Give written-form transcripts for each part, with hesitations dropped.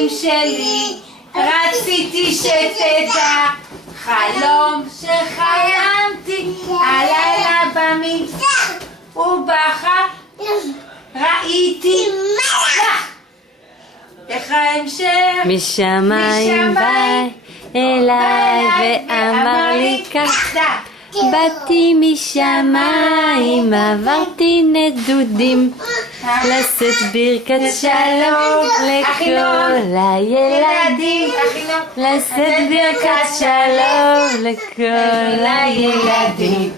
החיים שלי, רציתי שתדע, חלום שחיימתי, הלילה במיטה ובחר, ראיתי לך. איך ההמשך? משמיים בא אליי ואמר לי כך, באתי משמיים, עברתי נדודים, לשאת ברכת שלום לכל הילדים, לשאת ברכת שלום לכל הילדים.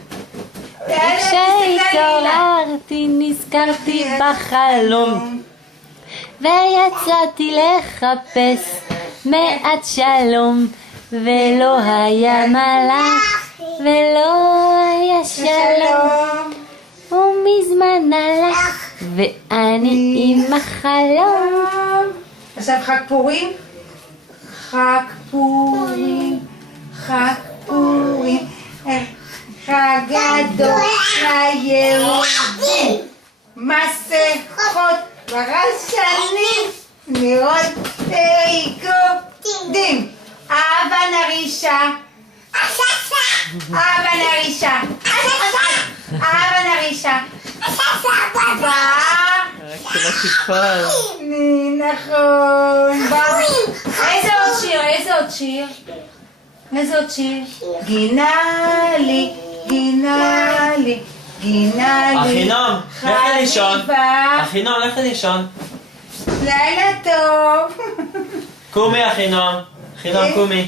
כשהתעוררתי נזכרתי בחלום, ויצאתי לחפש מעט שלום, ולא היה מלאך ולא היה שלום, הוא מזמן הלך ואני עם החלום. עכשיו חג פורים? חג פורים, חג פורים, חג גדול ליהודים, מסכות ברשנים, נרות ריקודים, אבן הרישה, אבן הרישה, אבן הרישה, נכון. איזה עוד שיר? איזה עוד שיר? איזה עוד שיר? גינה לי, גינה לי, גינה לי. אחינום, לך לישון. אחינום, לך לישון. לילה טוב. קומי אחינום. אחינום, קומי.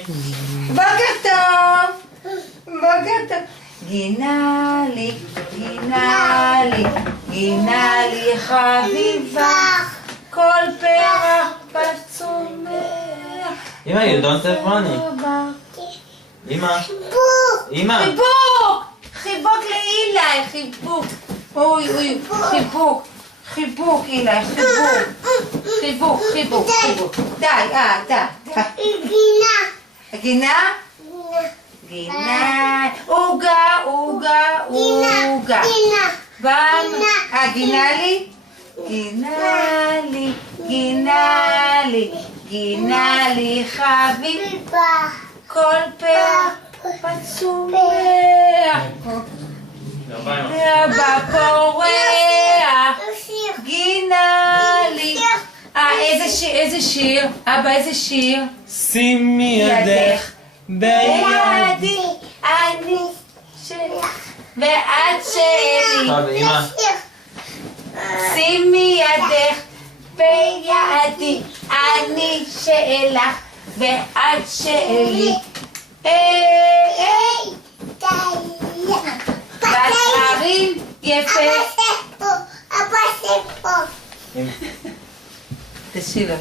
בוקר טוב. בוקר טוב. גינה לי, גינה לי, גינה לי חביבה, כל פרח בצומח. אמא, you don't have money. אמא. אמא. חיבוק! חיבוק לאילי, חיבוק. אוי, אוי, חיבוק. חיבוק אילי, חיבוק. חיבוק, חיבוק, חיבוק. די, די. גינה. גינה? גינה. עוגה, עוגה, עוגה. גינה לי? גינה לי, גינה לי, גינה לי חביבה, כל פרח בצומח, ואבא פורח, גינה לי. איזה שיר? אבא, איזה שיר? שימי ידך בידי, אני שלך ואת שלי. טוב, אמא. שימי ידך בידי, אני שלך ואת שלי. בשערים יפה. תשאיר.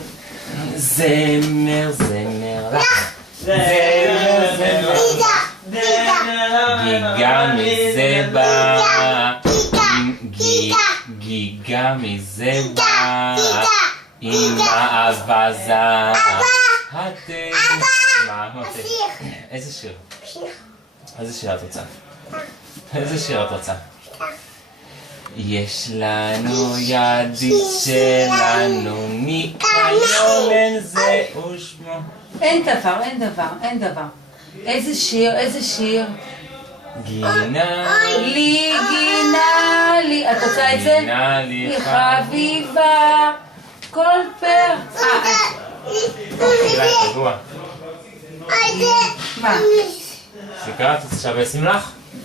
זמר, זמר לך. זמר, זמר. גיגה מזה בא. גיגה מזה בא. עם האבזה. איזה שיר? איזה שיר את רוצה? איזה שיר את רוצה? יש לנו ידיד שלנו, ניקיון אין זה ושמו. אין דבר, אין דבר, אין דבר. איזה שיר, איזה שיר? גינה לי, גינה לי. את רוצה את זה? גינה לי חביבה, כל פרח. רגוע. מה? סיקרת, עכשיו אשים לך?